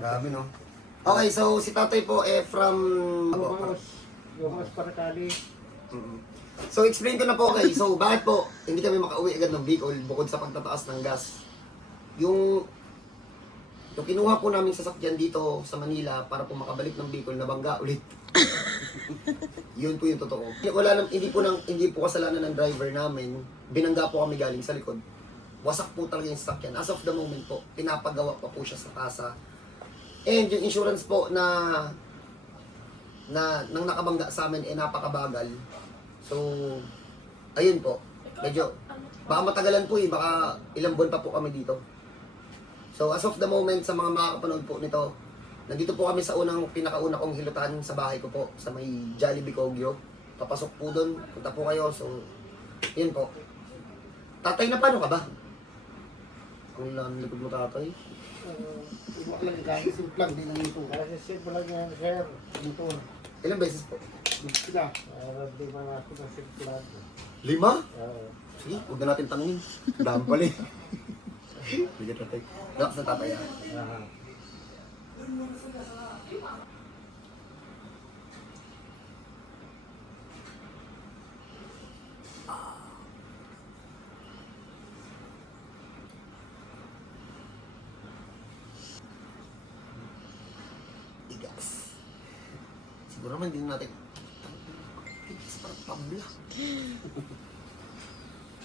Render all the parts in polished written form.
Grabe, no? Okay, so si tatay po from... Lumos para kali. So explain ko na po, okay. So bakit po hindi kami makauwi agad ng Bicol bukod sa pagtataas ng gas? Yung kinuha po namin sasakyan dito sa Manila para po makabalik ng Bicol na bangga ulit. Yun po yung totoo. Hindi po kasalanan ng driver namin. Binangga po kami galing sa likod. Wasak po talaga yung sasakyan. As of the moment po, pinapagawa pa po siya sa tasa. And yung insurance po nang nakabangga sa amin napakabagal. So, ayun po. Medyo, baka matagalan po baka ilang buwan pa po kami dito. So, as of the moment, sa mga makakapanood po nito, nandito po kami sa pinakauna kong hilutan sa bahay ko po, sa may Jollibee Kogyo. Papasok po doon, punta po kayo. So, yun po. Tatay, na paano ka ba? Ang likod mo, tatay. Iba lang guys, simplang din ang ito. Kasi simple lang yan, sir. Dito. Ilang beses po? Sila. Hindi man ako na simplang. 5? Sige, huwag na natin tanungin. Dami pala eh. Sige, tatay. Relax na tatay. Igas. Siguro naman hindi natin. Igas parang pabla.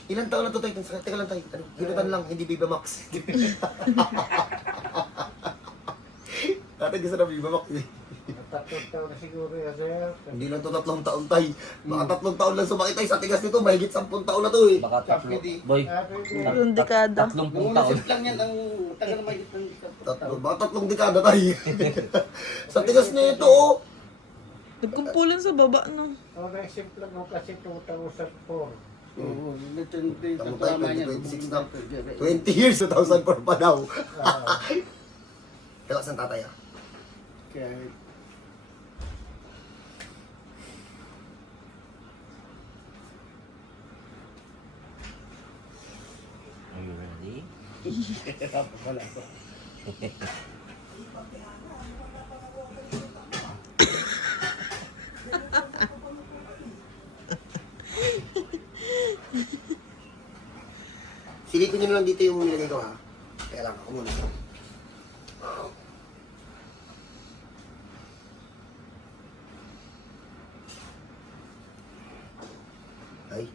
Ilan taon na to tayo? Teka lang tayo. Hilutan lang, hindi Viva Max. Tatay gusto na Viva Max eh. 3 taon na siguro yan, sir. Hindi lang to 3 taon tayo. Baka 3 taon lang sumakit tayo sa tigas nito. Mahigit 10 taon na to eh. Baka tatlo. Boy, Yung dekada. 30 taon. Simplang yan ang tagal na may ng Baka 3 dekada tayo. Sa tigas nito oh. Nagkumpulan sa baba, no? may simplang mo kasi 2004. Tamo tayo 2026 na. 20 years, 2004 pa daw. Relax ng tatay ah. Kaya Are you ready? wala ko. Silipin nyo na lang dito yung nilagay ko ha. Kaya lang ako muna. Ay.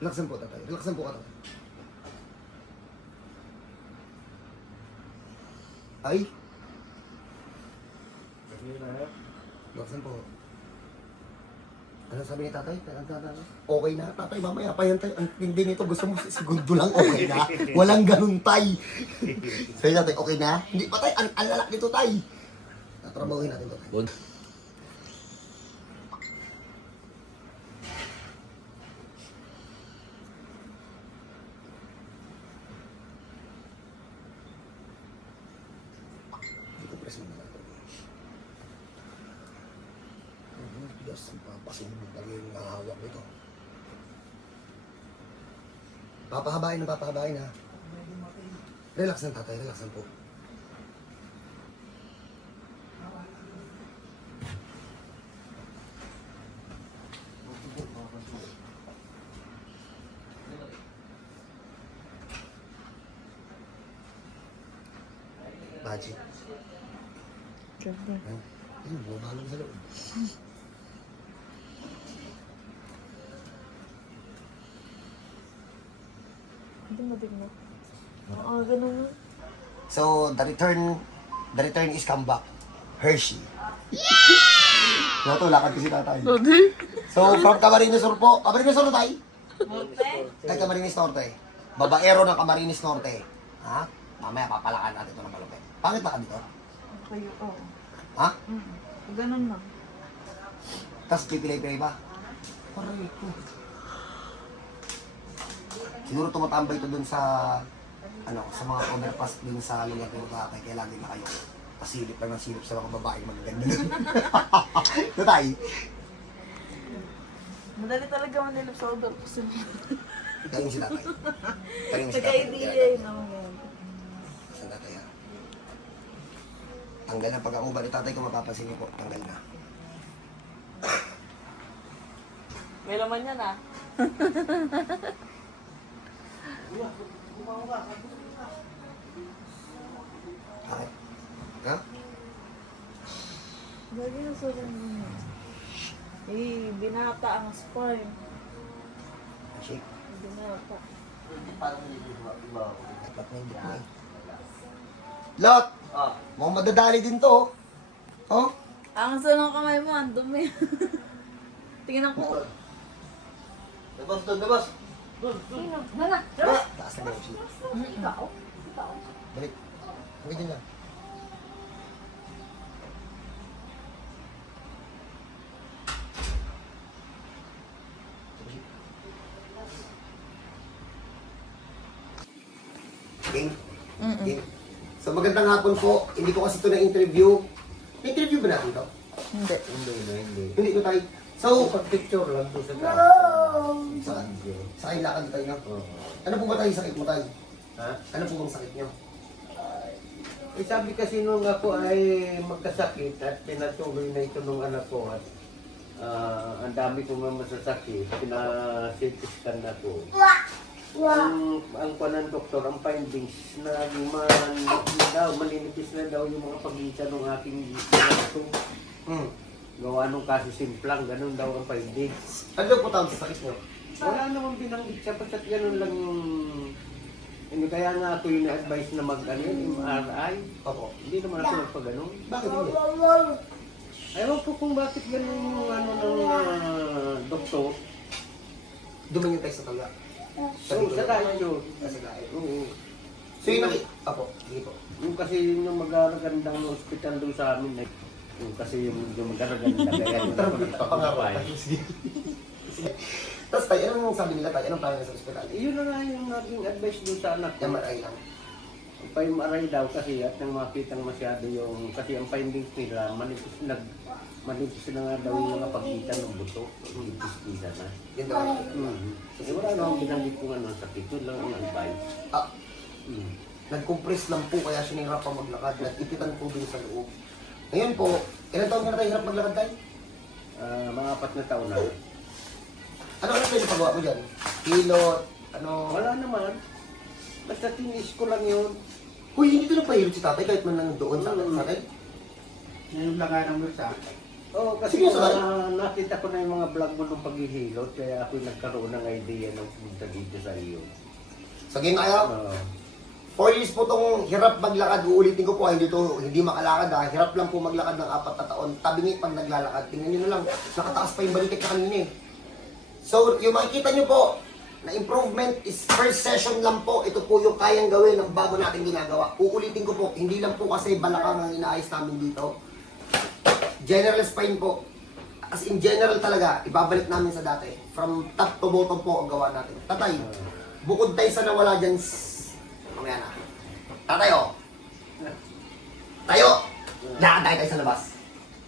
Relaxan po tatay. Relaxan po ka tatay. Ay. Relaxan po. Ano sabi ni tatay? Okay na tatay, mamaya pa yan tayo. Ang tindi nito, gusto mo segundo lang okay na. Walang ganun tay. Sabi natin, okay na? Hindi pa tay, ang lalak nito tay. Tatrabahuin natin ito tay. Bon. Press mo na natin. Bigas, papasin mo talaga yung nakahawak nito. Papahabain ha. Relax lang tatay, relax lang po. Baji. Ganda. Ayun, bumalang sa loob. Hindi mo din mo. Oo, ganun. So, the return is come back. Hershey. Ito, lakad ko si tatay. Dodi? So, from Camarines Sur po. Camarines Sur tayo? Ay, Camarines Norte. Babaero ng Camarines Norte. Ha? Mamaya papalakan natin ito ng malupit. Pangit ba ka dito? Kayo, oo. Ha? Ganun lang. Tapos pipilay-pilay ba? Aray ko. Siguro tumatambay ito dun sa sa mga overpass dun sa lugar ng tatay. Kaya lagi na kayo pasilip lang ng silip sa mga babaeng magaganda dun. Ito tayo. Madali talaga manilip sa odor. Kasi Galing si tatay. Galing si tatay. nagka-idea yun naman yan. Sa tatay ha. Tanggal na pag-akuba ni tatay kung mapapansin niyo po. Tanggal na. May laman yan ah. Okay. Ha? Lagi na sa ganun. Eh, binata ang spine. Shake. Binata. Dapat na hindi na eh. Lot! Mukhang madadali din to. Oh? Ang sa ng kamay mo, ang dumi. Tingnan ko. Labas doon, labas! Taas na yung sheet. Balik. Huwag din lang. Game? Game. So magandang hapon po. Hindi ko kasi ito na-interview. Na-interview ba natin ito? Hindi. Hindi ko tayo. So, Pag-picture lang doon sa sa akin lakad tayo na. Ano po ba tayo sakit mo tayo? Ha? Ano po bang sakit niyo? Eh, sabi kasi nung ako ay magkasakit at pinatuloy na ito nung anak ko at ang dami kong mga masasakit, pina-CT-scan ako. Ang kuwan ng doktor, ang findings na maninipis na daw yung mga pagitan ng aking ito. Gawa nung kaso simplang, ganun daw ang findings. Ano daw po tawag sa sakit niyo? Wala namang binanggit siya, basta't ganun lang yung... Kaya nga ako yung na-advise na mag-MRI. Opo. Hindi naman ako nagpaganon. Bakit hindi? Ewan po kung bakit ganun yung ng doktor. Dumayo tayo sa tala. So, sa tayo yun. Sa lahat. Oo. So yung Opo, sige po. Yung kasi yung mag-aragandang hospital doon sa amin, yung kasi yung mag-araganda, kaya yung Sige. Tapos tayo, anong sabi nila tayo? Anong plano sa ospital? Yun na nga yung naging advice doon sa anak ko. MRI lang. Pa-MRI daw kasi at nang makitang masyado yung, kasi ang findings nila, manipis na nga daw yung mga pagitan ng buto. Manipis-pisa na. Yun daw. Eh wala namang binanggit kung ano ang sakit. Yun lang ang advice. Nag-compress lang po kaya siya nahihirap maglakad. Nag-ipitan po din sa loob. Ngayon po, ilan taon ka na tayo hirap maglakad tayo? Mga 4 na taon na. Ano pwede pagawa mo dyan? Pilot, ano? Wala naman. Basta tinis ko lang yun. Uy, hindi ko na pahilot si tatay kahit man lang doon sa akin. Ngayon lang nga ng mesa. Oo, kasi Sige, sir. nakita ko na yung mga vlog mo nung paghihilot, kaya ako nagkaroon ng idea ng pumunta dito sa iyo. So, game kayo. Oo. 4 years po itong hirap maglakad. Uulitin ko po, hindi makalakad ha. Hirap lang po maglakad ng 4 na taon. Tabingi pag naglalakad. Tingnan nyo na lang, nakataas pa yung balikat na kanina eh. So, yung makikita nyo po, na improvement is first session lang po. Ito po yung kayang gawin ng bago natin ginagawa. Uulitin ko po, hindi lang po kasi balakang ang inaayos namin dito. General spine po. As in general talaga, ibabalik namin sa dati. From top to bottom po ang gawa natin. Tatay, bukod tayo sa nawala dyan, mamaya na. Tatay, oh. Tayo! Lakad tayo sa labas.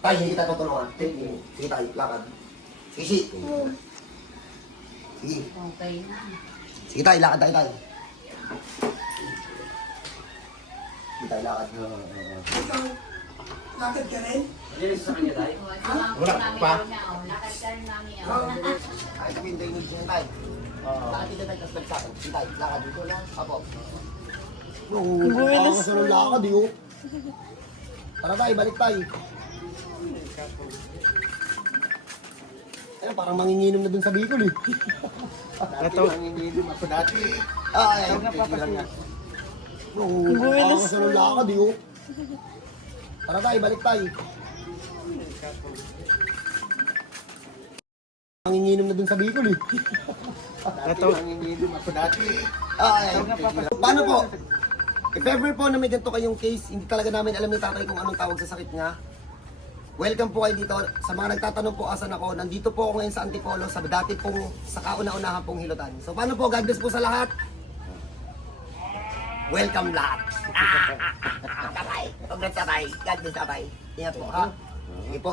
Tayo, hindi kita tutulungan. Sige tayo, lakad. Sige, sige. Sige. Okay na. Sige tayo, lakad tayo. Sige tayo, lakad. Lakad ka rin? Wala pa. Lakad ka rin namin. Ay, kami yung dainod siya tayo. Lakad dito tayo, tapos balik sa akin. Sige tayo, lakad dito lang. Apo. Bumilis Ako sa lakad, yun. Tara tayo, balik tayo. Ayun, parang manginginom na dun sa Bicol eh. Ito, nanginginom ako dati. Ay, Ito na papasilang. ako sa lakad, yun. Tara tayo, balik tayo. Nanginginom na dun sa Bicol eh. Ito. Nanginginom ako dati. Ay, paano po? If ever po na may ganito kayong case, hindi talaga namin alam ni tatay kung anong tawag sa sakit niya. Welcome po kayo dito. Sa mga nagtatanong po asan ako, nandito po ako ngayon sa Antipolo, sa dati pong, sa kauna-unahan pong Hilutan. So paano po, God bless po sa lahat. Welcome lahat. Tatay, congrats tatay. God bless tatay. Ingat po ha. Sige po.